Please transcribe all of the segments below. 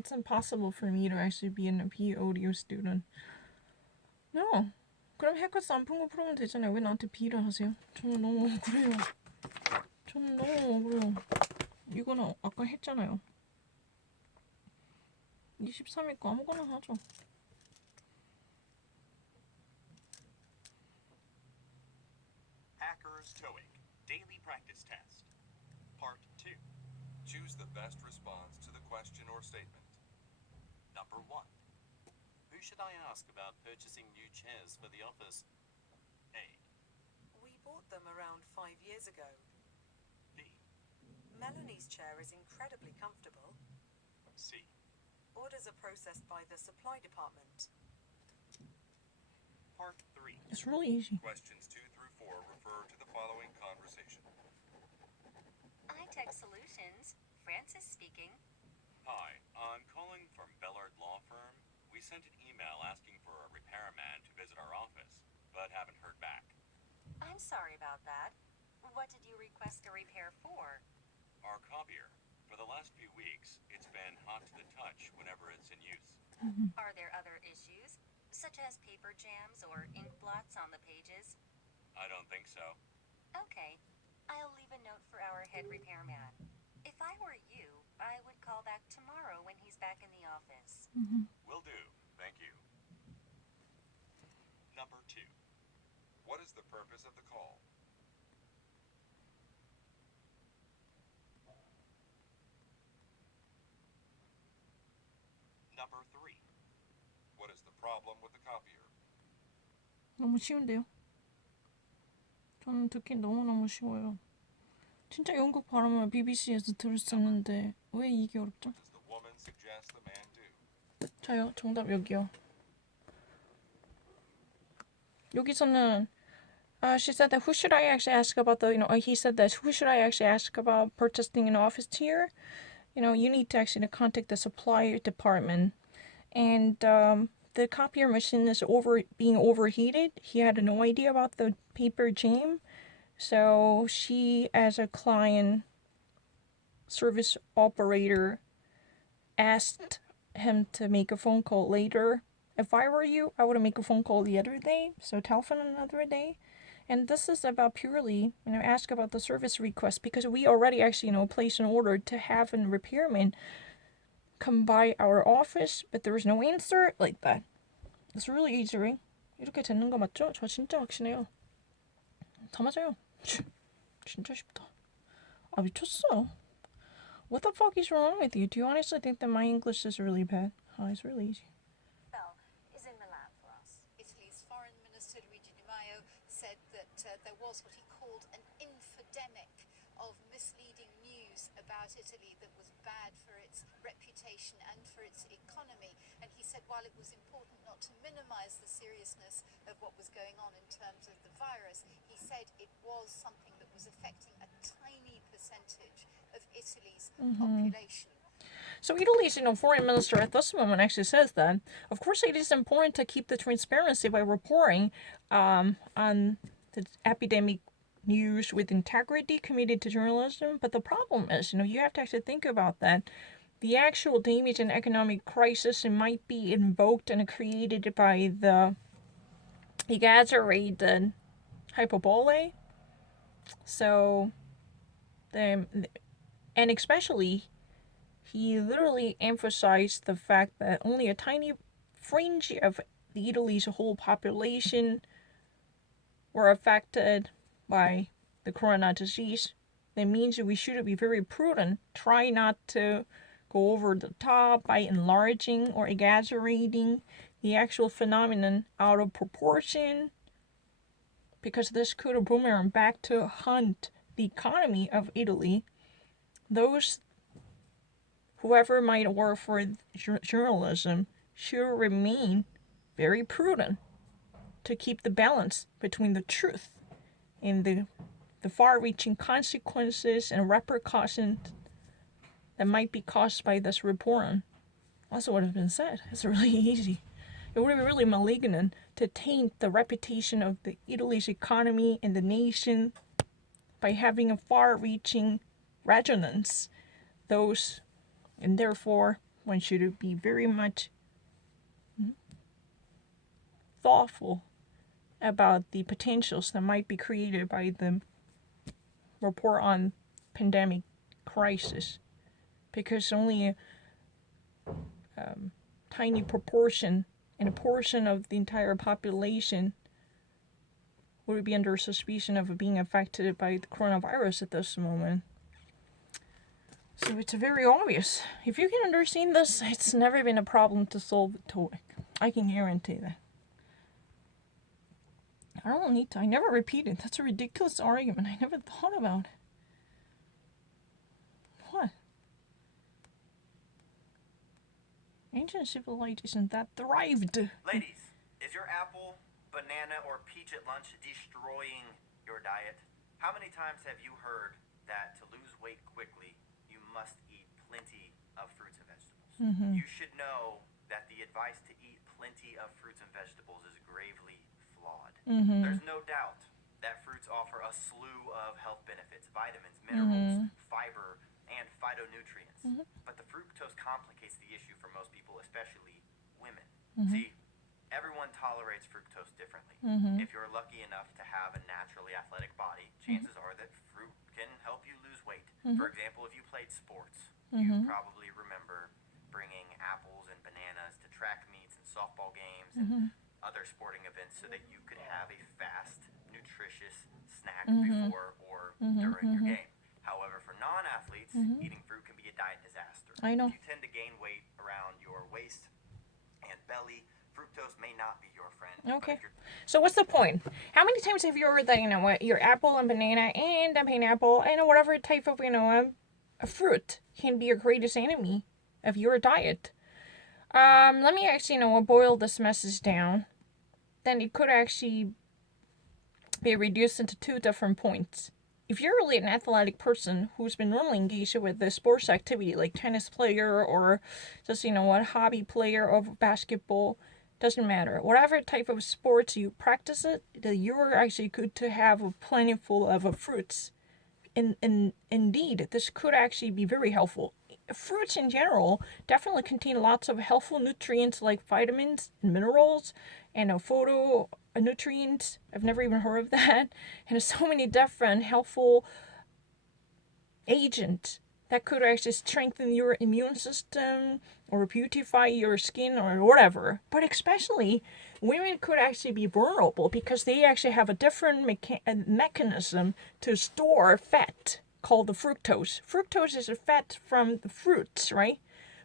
It's impossible for me to actually be a P audio student. No. 그럼 해커스 안 푼 거 풀으면 되잖아요. 왜 나한테 B를 하세요? 저는 너무 억울해요. 저는 너무 억울해요. 이거는 아까 했잖아요. 23일 거 아무거나 하죠. Hackers TOEIC Daily Practice Test. Part 2. Choose the best response to the question or statement. Number 1. Who should I ask about purchasing new chairs for the office? A. We bought them around 5 years ago. B. Melanie's chair is incredibly comfortable. C. Orders are processed by the supply department. Part 3. It's really easy. Questions 2 through 4 refer to the following conversation. iTech Solutions, Francis speaking. Hi, I'm calling from Bellard Law Firm. We sent an email asking for a repairman to visit our office, but haven't heard back. I'm sorry about that. What did you request a repair for? Our copier. For the last few weeks, it's been hot to the touch whenever it's in use. Are there other issues, such as paper jams or ink blots on the pages? I don't think so. Okay, I'll leave a note for our head repairman. If I were you, I would call back tomorrow when he's back in the office. Will do. Thank you. Number 2. What is the purpose of the call? Number 3. What is the problem with the copier? 너무 쉬운데요? 저는 듣기 너무너무 쉬워요. 진짜 영국 발음을 BBC에서 들었었는데 왜 이게 어렵죠? What does the woman suggest the man do? 저요? 정답 여기요. 여기서는 she said that who should I actually ask about the, he said that who should I actually ask about purchasing an office here? You need to actually contact the supply department. And the copier machine is being overheated. He had no idea about the paper jam. So she, as a client service operator, asked him to make a phone call later. If I were you, I would make a phone call the other day. So telephone another day. And this is about purely, ask about the service request because we already actually, placed an order to have a repairman come by our office, but there was no answer like that. It's really easy, right? 이렇게 되는 거 맞죠? 저 진짜 확신해요. 다 맞아요. 진짜 쉽다. 아 미쳤어. What the fuck is wrong with you? Do you honestly think that my English is really bad? Oh, it's really easy. Bell is in Milan for us. Italy's Foreign Minister Luigi Di Maio said that there was what he called an infodemic of misleading news about Italy that was bad for its reputation and for its economy. And he said while it was important not to minimize the seriousness of what was going on in terms of the virus, he said it was something that was affecting a tiny percentage of Italy's population. So Italy's, foreign minister at this moment actually says that, of course, it is important to keep the transparency by reporting on the epidemic news with integrity, committed to journalism. But the problem is, you have to actually think about that. The actual damage and economic crisis it might be invoked and created by the exaggerated hyperbole. So, and especially, he literally emphasized the fact that only a tiny fringe of Italy's whole population were affected by the corona disease. That means we should be very prudent. Try not to go over the top by enlarging or exaggerating the actual phenomenon out of proportion, because this could boomerang back to haunt the economy of Italy. Whoever might work for journalism should remain very prudent to keep the balance between the truth and the far-reaching consequences and repercussions that might be caused by this reporting. That's what has been said. It's really easy. It would be really malignant to taint the reputation of the Italy's economy and the nation by having a far-reaching resonance. And therefore, one should be very much thoughtful about the potentials that might be created by the report on pandemic crisis, because only a tiny proportion and a portion of the entire population would be under suspicion of being affected by the coronavirus at this moment. So it's very obvious. If you can understand this, it's never been a problem to solve the topic. I can guarantee that. I don't need to. I never repeated. That's a ridiculous argument. I never thought about it. What? Ancient civilization that thrived. Ladies, is your apple, banana, or peach at lunch destroying your diet? How many times have you heard that to lose weight quickly, you must eat plenty of fruits and vegetables? Mm-hmm. You should know that the advice to eat plenty of fruits and vegetables is gravely flawed. Mm-hmm. There's no doubt that fruits offer a slew of health benefits, vitamins, minerals, fiber, and phytonutrients. Mm-hmm. But the fructose complicates the issue for most people, especially women. Mm-hmm. See, everyone tolerates fructose differently. Mm-hmm. If you're lucky enough to have a naturally athletic body, chances are that fruit can help you lose weight. Mm-hmm. For example, if you played sports, Mm-hmm. you probably remember bringing apples and bananas to track meets and softball games and other sporting events so that you could have a fast, nutritious snack before or during your game. However, for non-athletes, eating fruit can be a diet disaster. I know. If you tend to gain weight around your waist and belly, fructose may not be your friend. Okay. But if you're So what's the point? How many times have you heard that, what, your apple and banana and a pineapple and whatever type of, a fruit can be your greatest enemy of your diet? Let me actually, boil this message down. Then it could actually be reduced into two different points. If you're really an athletic person who's been normally engaged with the sports activity, like tennis player or just, hobby player of basketball, doesn't matter. Whatever type of sports you practice it, that you're actually good to have a plentiful of fruits. And indeed, this could actually be very helpful. Fruits in general definitely contain lots of helpful nutrients like vitamins and minerals and phytonutrients. I've never even heard of that. And so many different helpful agents that could actually strengthen your immune system or beautify your skin or whatever. But especially, women could actually be vulnerable because they actually have a different mechanism to store fat called the fructose. Fructose is a fat from the fruits, right?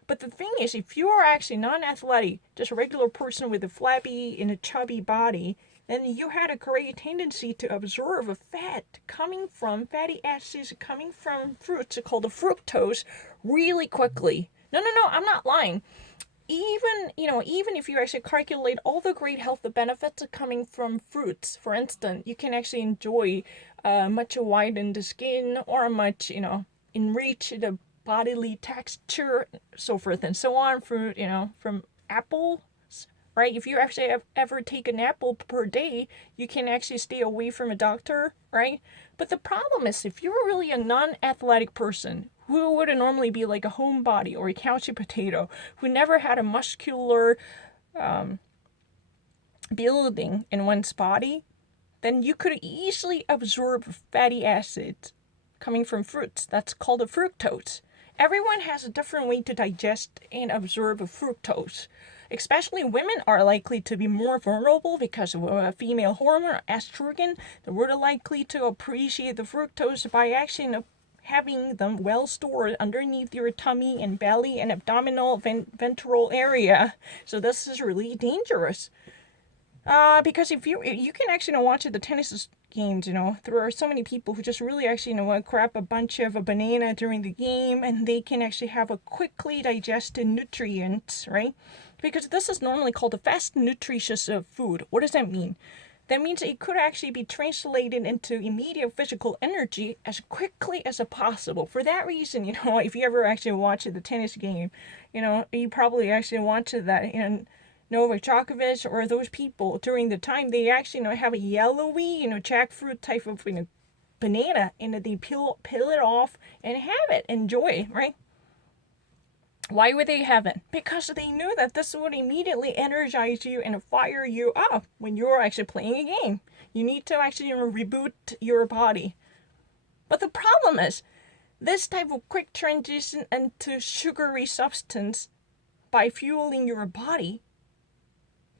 But the thing is, if you are actually non-athletic, just a regular person with a flabby and a chubby body, then you had a great tendency to absorb a fatty acids coming from fruits called the fructose really quickly. No, I'm not lying. Even if you actually calculate all the great health benefits coming from fruits, for instance, you can actually enjoy much widened skin or much, enriched bodily texture, so forth and so on, from apples, right? If you actually ever take an apple per day, you can actually stay away from a doctor, right? But the problem is, if you're really a non-athletic person who would normally be like a homebody or a couch potato, who never had a muscular building in one's body, then you could easily absorb fatty acids coming from fruits. That's called a fructose. Everyone has a different way to digest and absorb fructose. Especially women are likely to be more vulnerable because of a female hormone, estrogen. They're more likely to appreciate the fructose by actually having them well stored underneath your tummy and belly and abdominal ventral area. So this is really dangerous. Because if you can actually watch the tennis games, there are so many people who just really actually grab a bunch of a banana during the game, and they can actually have a quickly digested nutrients, right? Because this is normally called a fast nutritious food. What does that mean? That means it could actually be translated into immediate physical energy as quickly as possible. For that reason, if you ever actually watch the tennis game, you probably actually watch that in Novak Djokovic or those people during the time they actually have a yellowy, jackfruit type of banana, and they peel it off and have it, enjoy, right? Why would they haven't? Because they knew that this would immediately energize you and fire you up when you're actually playing a game. You need to actually reboot your body. But the problem is, this type of quick transition into sugary substance by fueling your body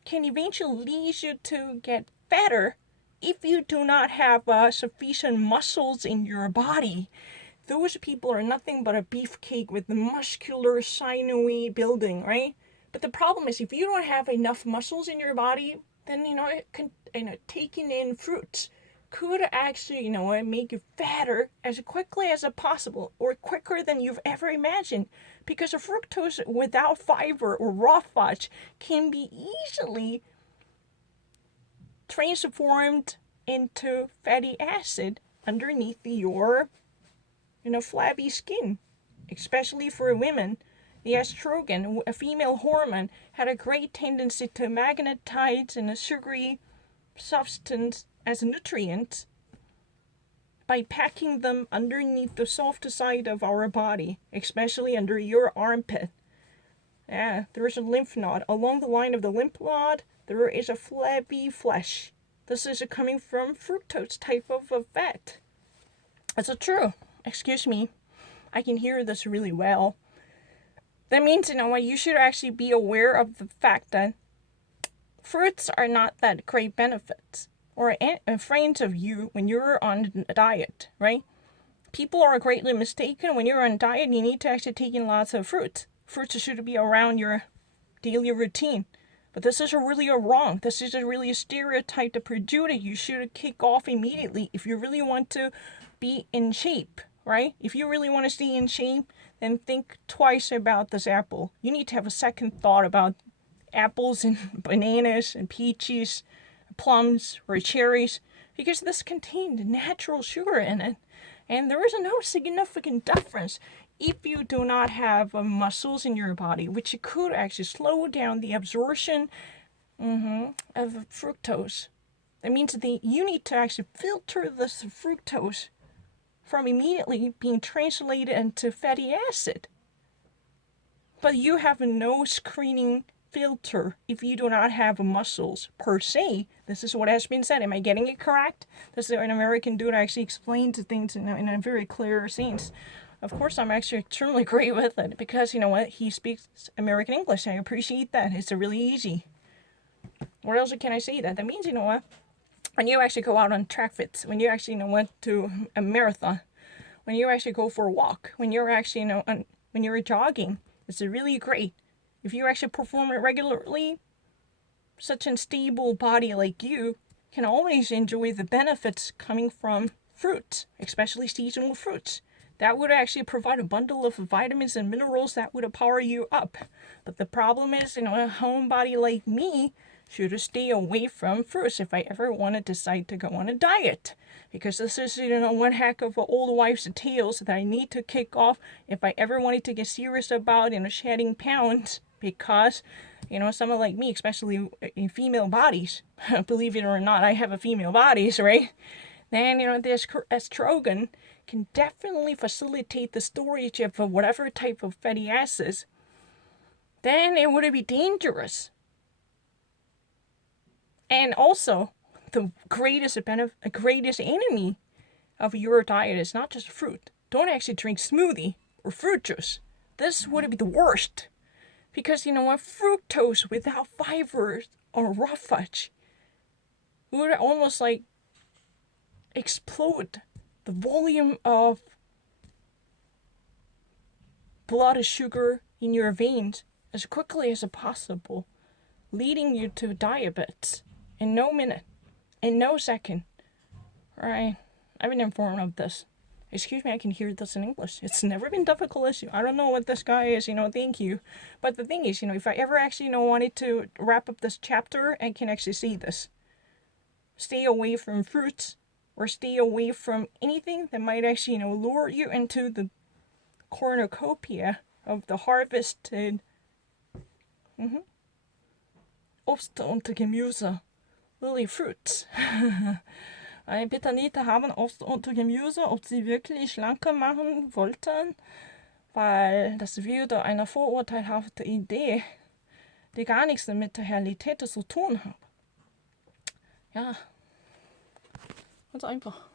can eventually lead you to get fatter if you do not have sufficient muscles in your body. Those people are nothing but a beefcake with the muscular, sinewy building, right? But the problem is, if you don't have enough muscles in your body, then it can, taking in fruits could actually, make you fatter as quickly as possible, or quicker than you've ever imagined. Because the fructose without fiber or raw fudge can be easily transformed into fatty acid underneath your flabby skin, especially for women. The estrogen, a female hormone, had a great tendency to magnetize in a sugary substance as nutrients by packing them underneath the soft side of our body, especially under your armpit. Yeah, there is a lymph node. Along the line of the lymph node, there is a flabby flesh. This is coming from fructose type of fat. It's true. Excuse me, I can hear this really well. That means, you should actually be aware of the fact that fruits are not that great benefits or friends of you when you're on a diet, right? People are greatly mistaken. When you're on a diet, you need to actually take in lots of fruits. Fruits should be around your daily routine. But this is really wrong. This is really a stereotype to prejudice you should kick off immediately if you really want to be in shape. Right? If you really want to stay in shape, then think twice about this apple. You need to have a second thought about apples and bananas and peaches, plums or cherries, because this contains natural sugar in it. And there is no significant difference if you do not have muscles in your body, which could actually slow down the absorption of fructose. That means that you need to actually filter this fructose from immediately being translated into fatty acid. But you have no screening filter if you do not have muscles per se. This is what has been said. Am I getting it correct? This is an American dude actually explains things in a very clear sense. Of course, I'm actually extremely great with it because, he speaks American English. I appreciate that. It's really easy. What else can I say that? That means, when you actually go out on track fits, when you actually went to a marathon, when you actually go for a walk, when you're actually when you're jogging, it's really great. If you actually perform it regularly, such a stable body like you can always enjoy the benefits coming from fruits, especially seasonal fruits. That would actually provide a bundle of vitamins and minerals that would power you up. But the problem is, a homebody like me should stay away from fruits if I ever want to decide to go on a diet. Because this is, one heck of old wives' tales that I need to kick off if I ever wanted to get serious about, shedding pounds. Because, someone like me, especially in female bodies, believe it or not, I have a female bodies, right? Then, this estrogen can definitely facilitate the storage of whatever type of fatty acids. Then it would be dangerous. And also, the greatest enemy of your diet is not just fruit. Don't actually drink smoothie or fruit juice. This would be the worst. Because fructose without fiber or raw fudge would almost explode the volume of blood sugar in your veins as quickly as possible, leading you to diabetes in no minute, in no second. Right? I've been informed of this. Excuse me, I can hear this in English. It's never been a difficult issue. I don't know what this guy is, thank you. But the thing is, if I ever actually, wanted to wrap up this chapter, I can actually see this. Stay away from fruits, or stay away from anything that might actually, lure you into the cornucopia of the harvested Obst und Gemüse, lily fruits. Bitte nicht haben Obst und Gemüse, ob sie wirklich schlanker machen wollten, weil das würde eine vorurteilhafte Idee, die gar nichts mit der Realität zu tun hat. Ja, ganz einfach.